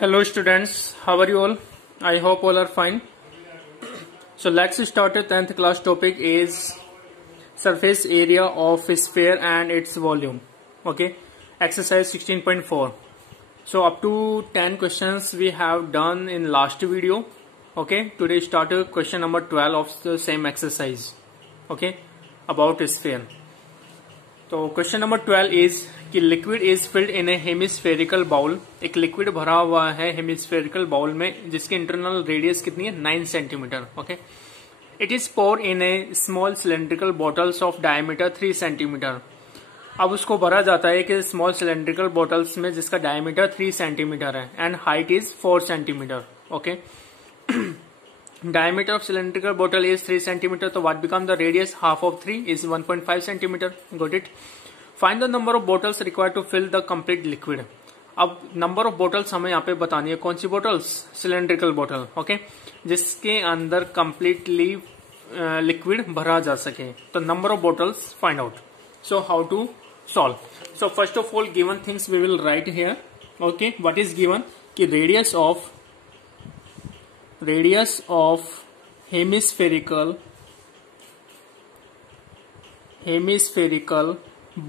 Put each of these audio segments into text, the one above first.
Hello students, how are you all? I hope all are fine. So let's start the 10th class topic is surface area of a sphere and its volume. Okay, exercise 16.4. So up to 10 questions we have done in last video. Okay, today start question number 12 of the same exercise. Okay, about a sphere. तो question number 12 is कि liquid is filled in a hemispherical bowl. एक liquid भरा हुआ है hemispherical bowl में जिसकी internal radius कितनी है 9 centimetre. Okay, it is pour in a small cylindrical bottles of diameter 3 centimetre. अब उसको भरा जाता है कि स्मॉल सिलेंड्रिकल बॉटल्स में जिसका डायमीटर 3 सेंटीमीटर है and height is 4 centimetre. Okay, diameter of cylindrical bottle is 3 centimeter, so what become the radius? Half of 3 is 1.5 centimeter. Got it? Find the number of bottles required to fill the complete liquid. अब number of bottles हमें यहाँ पे बतानी है। कौन सी बोटल्स? Cylindrical बोतल। ओके, जिसके अंदर कंप्लीटली लिक्विड भरा जा सके। तो number of bottles find out. So how to solve? So first of all given things we will write here. Okay, what is given कि radius of hemispherical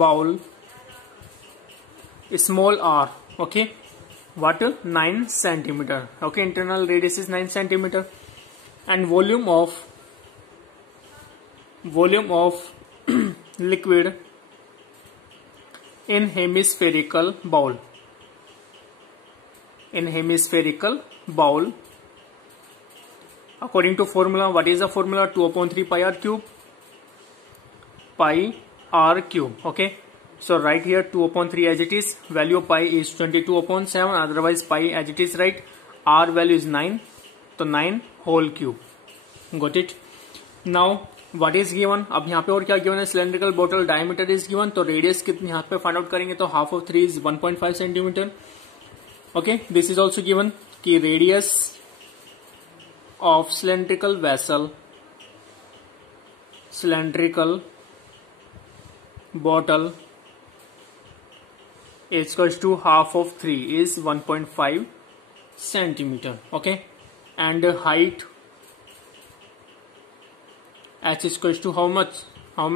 bowl small r. Okay, what? 9 centimeter. Okay, internal radius is 9 centimeter and volume of liquid in hemispherical bowl according to formula. What is the formula? 2/3 pi r cube. Okay, so write here 2/3 as it is. Value of pi is 22/7, otherwise pi as it is, right? R value is 9, so 9 whole cube. Got it? Now what is given? अब यहाँ पे और क्या given है? Cylindrical bottle diameter is given, तो radius कितनी यहाँ पे find out करेंगे तो half of 3 is 1.5 centimeter. Okay, this is also given कि radius of cylindrical bottle is equals to half of 3 is 1.5 centimeter. Okay, and height h is equals to how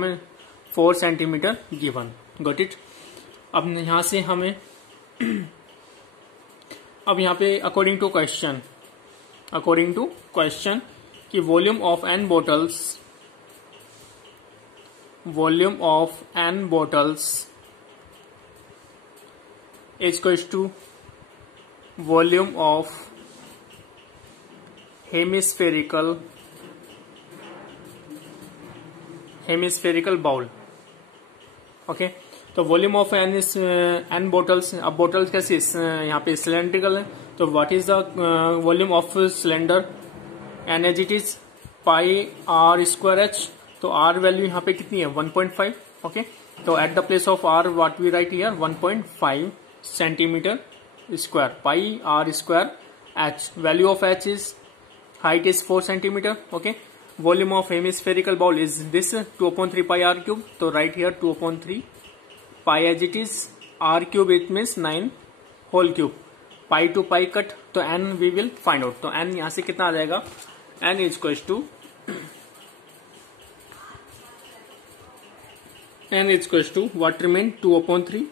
many 4 centimeter given. Got it? अब यहां से हमें अब यहाँ पे according to question कि volume of n bottles is equals to volume of hemispherical bowl. Okay, तो volume of N is N bottles. अब बोटल्स कैसे यहाँ पे सिलेंड्रिकल है, तो what is the volume of cylinder? N as it is pi r square h. तो r value यहाँ पे कितनी है? 1.5। ओके, तो at the place of r what we write here 1.5 centimetre square pi r square h. Value of h is height is 4 centimetre. Okay, volume of hemispherical bowl is this 2/3 pi r cube. तो right here 2/3 pi as it is r cube, it means 9 whole cube. Pi to pi cut, तो n we will find out. तो n यहां से कितना आ जाएगा? n is equals to what remain? 2/3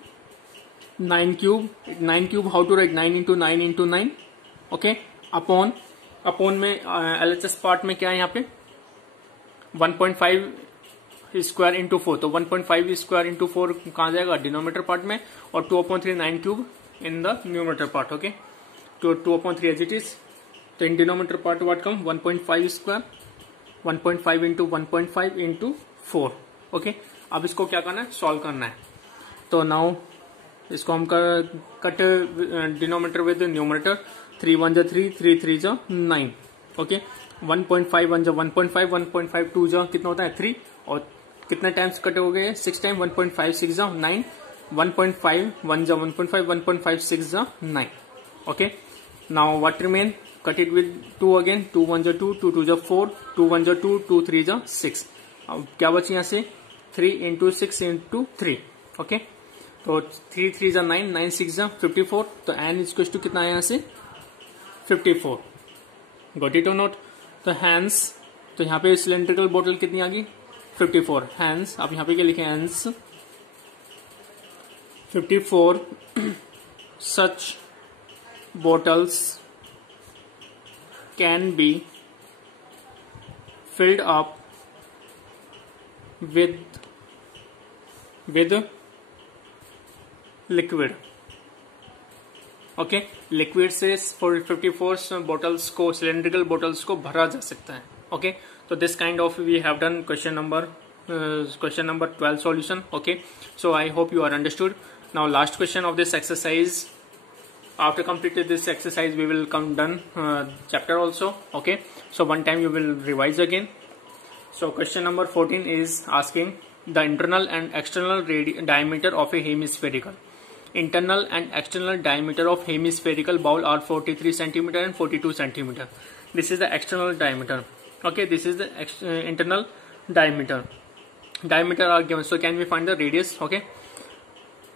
9 cube. How to write? 9 into 9 into 9. Okay, upon में LHS part में क्या है यहाँ पे? 1.5 स्क्वायर इंटू 4, तो 1.5 स्क्वायर इंटू 4 कहाँ जाएगा? डिनोमीटर पार्ट में, और 2/3 9 cube in the numerator part. Okay, तो 2/3 एज इट इज। तो in denominator part what come? 1.5 square 1.5 into 1.5 into 4। Okay, अब इसको क्या करना है? सॉल्व करना है। तो नाउ इसको हम कट डिनोमीटर विद न्यूमरेटर। 3 1 जा 3, 3 3 जा 9। ओके, 1.5 1 जा 1.5, 1.5 2 जा कितना होता है? 3, और कितने टाइम्स कट हो गए? 6 टाइम। 1.5 6 जा 9, 1.5 1 जा 1.5, 1.5 6 जा 9। Okay, now what remain? Cut it with 2 again. 2 1 जा 2, 2 2 जा 4, 2 1 जा 2, 2 3 जा 6। अब क्या बचे यहाँ से? 3 इंटू 6 इंटू 3। ओके, तो 3 3 जा 9, 9 6 जा 54, तो n इज टू कितना है यहाँ से 54. Got it or not? तो हैंस, तो यहाँ पे सिलेंड्रिकल बोतल कितनी आ गई 54. हैंस, आप यहाँ पे क्या लिखे हैंस 54 such bottles can be filled up with liquid. Okay, liquid से 54 बोटल्स को, सिलेंड्रिकल बोटल्स को भरा जा सकता है. ओके, तो this kind of we have done question number 12 solution. Okay, so I hope you are understood. Now last question of this exercise. After completed this exercise, we will come done chapter also. Okay, so one time you will revise again. So question number 14 is asking the internal and external diameter of a hemispherical. Internal and external diameter of hemispherical bowl are 43 centimeter and 42 centimeter. This is the external diameter. Okay, this is the internal diameter. Diameter are given. So can we find the radius? Okay.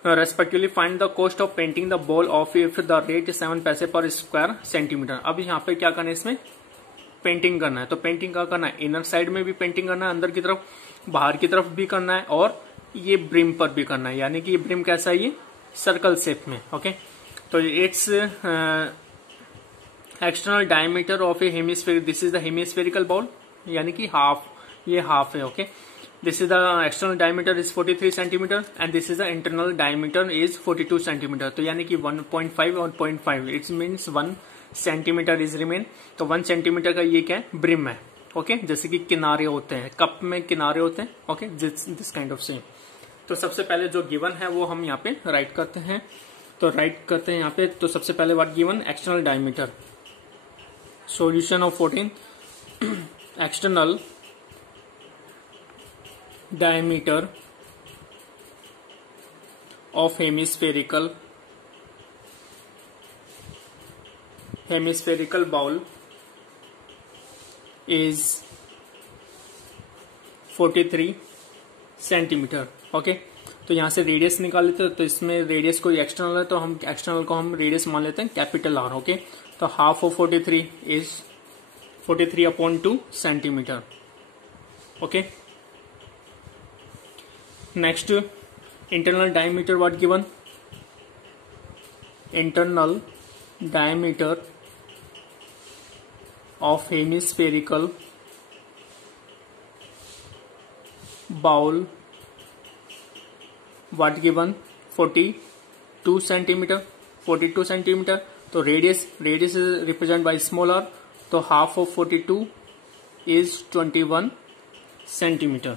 Respectively find the cost of painting the bowl of if the rate is 7 पैसे पर square centimetre. अब यहाँ पे क्या करना है, इसमें painting करना है. तो पेंटिंग क्या करना है, इनर साइड में भी पेंटिंग करना है, अंदर की तरफ, बाहर की तरफ भी करना है, और ये ब्रिम पर भी करना है. यानी कि ये ब्रिम कैसा है, ये सर्कल शेप में. ओके, तो it's external diameter of a hemispheric, this is the hemispherical bowl, यानी कि हाफ, ये हाफ है. Okay, this is the external diameter is 43 centimeter and this is the internal diameter is 42 centimeter. तो यानी कि 1.5 और 0.5 it means 1 centimeter is remain. तो 1 centimeter का ये क्या है, ब्रिम है. ओके, जैसे कि किनारे होते हैं, कप में किनारे होते हैं. Okay, this kind of same. तो सबसे पहले जो गिवन है वो हम यहाँ पे राइट करते हैं. तो राइट करते हैं यहाँ पे. तो सबसे पहले what given, external diameter. Solution of 14. External diameter of hemispherical bowl is 43 centimeter. Okay, तो यहाँ से रेडियस निकाल लेते हैं. तो इसमें रेडियस कोई एक्सटर्नल है, तो हम एक्सटर्नल को हम रेडियस मान लेते हैं कैपिटल आर. ओके, तो half of 43 is 43/2 centimetre. Okay, next internal diameter what given, internal diameter of hemispherical bowl what given 42 centimeter. 42 centimeter. तो radius is represented by small r. तो half of 42 is 21 centimeter.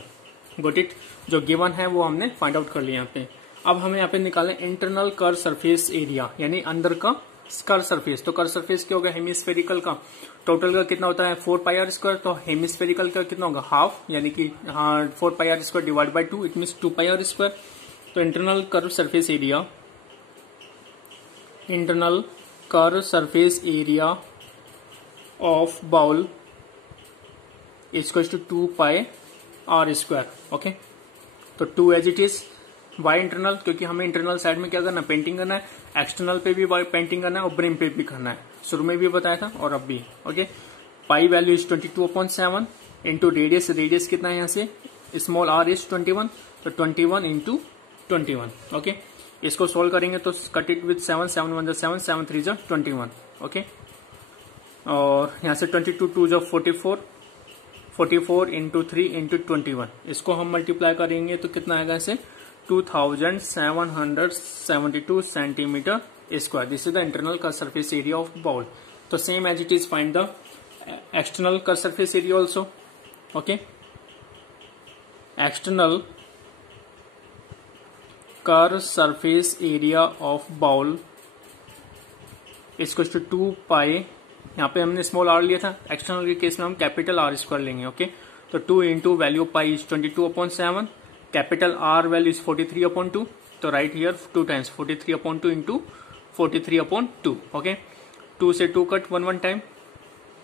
Got it? जो given है वो हमने find out कर लिया यहाँ पे. अब हमें यहाँ पे निकालें इंटरनल कर्व सरफेस एरिया, यानी अंदर का कर्व सरफेस. तो कर्व सरफेस क्या होगा, हेमिस्फेरिकल का टोटल का कितना होता है 4πr². तो हेमिस्फेरिकल का कितना होगा, हाफ, यानी कि 4πr² divide by 2 it means 2πr². तो internal curve surface area, internal curve surface area of bowl is two 2πr². Okay, तो 2 as it is. Why internal, क्योंकि हमें इंटरनल साइड में क्या करना है, पेंटिंग करना है. एक्सटर्नल पे भी पेंटिंग करना है और ब्रिम पे भी करना है. शुरू में भी बताया था और अब भी. Okay, pi value is 22/7 into radius. Radius कितना है यहाँ से, स्मॉल आर इज 21. तो 21 इंटू 21. ओके, इसको सोल्व करेंगे तो कट इट विद 7, 7 1 7, 7 3 21. ओके, और यहाँ से 22 2 44, 44 इंटू 3 इंटू 21. इसको हम मल्टीप्लाई करेंगे तो कितना आएगा, ऐसे 2772 centimetre square. This is the internal curve surface area of bowl. तो same as it is find the external curve surface area also. Okay, external curve surface area of bowl इसको 2π, यहाँ पे हमने स्मॉल आर लिया था, external के case में हम कैपिटल R² लेंगे. ओके, तो 2 into value pi is 22/7, capital R value is 43/2. तो right here 2 times 43/2 into 43/2. Okay, 2 से 2 कट 1 टाइम,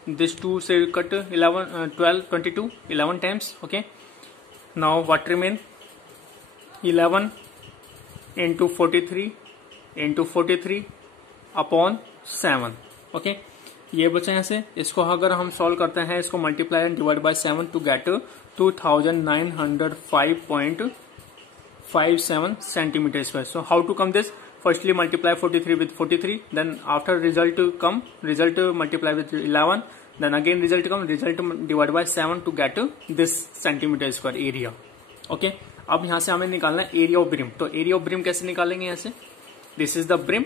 दिस 2 से cut 11 12 22 11 times. Okay, now what remain, 11 into 43 into 43/7. Okay, ये बचे यहाँ से, इसको अगर हम सॉल्व करते हैं, इसको multiply and divide by 7 to get 2905.57 centimeter square. So how to come this? Firstly multiply 43 with 43, then after result come, result multiply with 11, then again result come, result divide by 7 to get this centimeter square area. Okay, अब यहाँ से हमें निकालना है area of brim. तो area of brim कैसे निकालेंगे यहाँ से? This is the brim.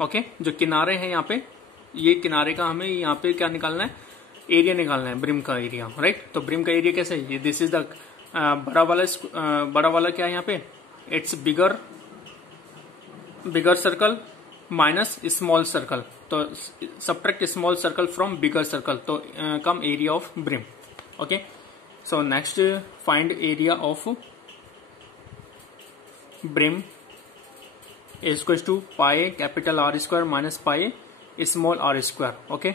Okay, जो किनारे हैं यहाँ पे, ये किनारे का हमें यहाँ पे क्या निकालना है? एरिया निकालना है, ब्रिम का एरिया, राइट. तो ब्रिम का एरिया कैसे है? दिस इज द बड़ा वाला क्या है यहाँ पे? It's bigger circle minus small circle. तो subtract small circle from bigger circle, तो come area of brim. Okay, so next find area of brim is equal to pi capital R square minus pi small R square. Okay,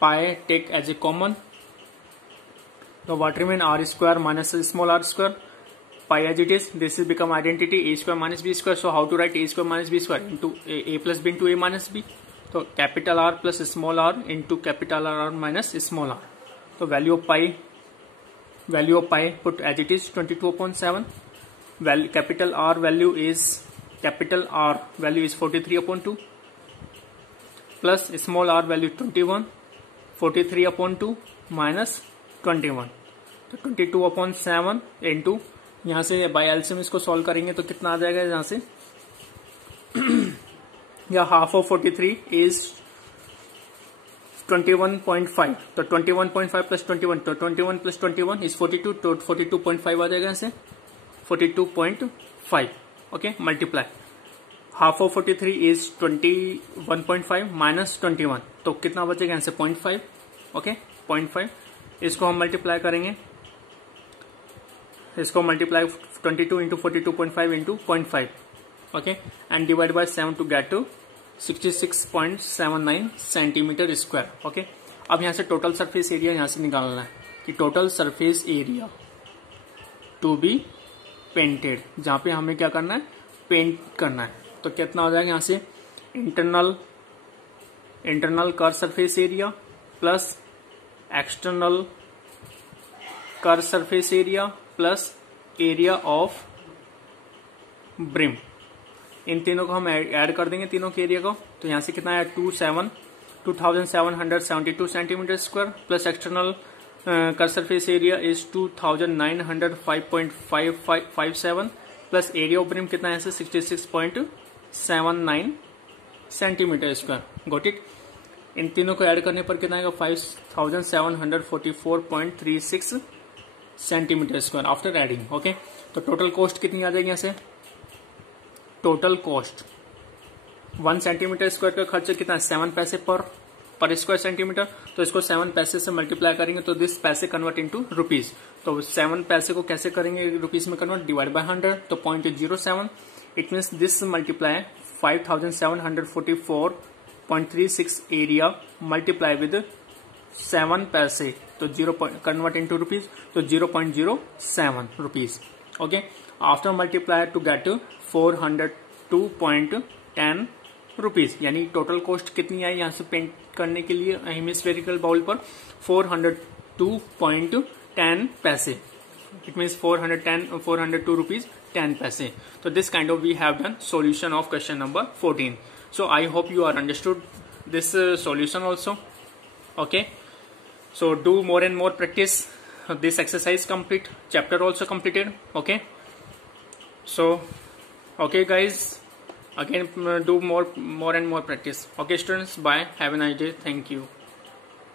pi take as a common, so what remain r square minus small r square, pi as it is. This is become identity a square minus b square. So how to write a square minus b square into a plus b into a minus b. So capital R plus small r into capital R minus small r. So value of pi put as it is 22/7. Capital R value is 43/2 plus small r value 21. 43/2 minus 21, तो 22/7 into, यहाँ से bye LCM इसको solve करेंगे तो कितना आ जाएगा यहाँ से? या हाफ ऑफ 43 इज 21.5, तो 21.5 प्लस 21, तो 21 प्लस 21 इज 42, तो 42.5 आ जाएगा यहाँ से, 42.5. Okay, multiply half of 43 is 21.5 minus 21, तो कितना बचेगा यहाँ से? 0.5. ओके, 0.5. इसको हम मल्टीप्लाई करेंगे, इसको multiply 22 into 42.5 into 0.5. Okay, and divide by 7 to get 66.79 centimetre square. Okay, अब यहाँ से टोटल सरफेस एरिया यहाँ से निकालना है कि total surface area to be painted, जहां पे हमें क्या करना है? पेंट करना है. तो कितना हो जाएगा यहाँ से? Internal curve surface area plus external curve surface area plus area of brim. इन तीनों को हम ऐड कर देंगे, तीनों के एरिया को. तो यहां से कितना है? 2772 centimetre square plus external curve surface area is 2905.57 plus area of brim कितना है? 66.79 सेंटीमीटर स्क्वायर. Got it. इन तीनों को ऐड करने पर कितना आएगा? 5744.36 centimetre square after adding. Okay, तो टोटल कॉस्ट कितनी आ जाएगी यहाँ से? टोटल कॉस्ट 1 सेंटीमीटर स्क्वायर का खर्च कितना है? 7 पैसे पर स्क्वायर सेंटीमीटर. तो इसको 7 पैसे से मल्टीप्लाई करेंगे तो दिस पैसे कन्वर्ट इनटू रुपीज. तो 7 पैसे को कैसे करेंगे रुपीज में कन्वर्ट? डिवाइड बाय 100, तो 0.07. It means this multiply 5744.36 area multiply with 7 paise, तो 0 कन्वर्ट इनटू रुपीज, तो 0.07 rupees. Okay, after multiply to get 402.10 rupees. यानी टोटल कॉस्ट कितनी आई यहाँ से पेंट करने के लिए हेमिस्फेरिकल बाउल पर? 402.10 पैसे. इट मीन्स 402 रुपीज 10 पैसे. So this kind of we have done solution of question number 14. So I hope you are understood this solution also. Okay, so do more and more practice. This exercise complete, chapter also completed. Okay, so okay guys, again do more and more practice. Okay students, bye, have a nice day, thank you.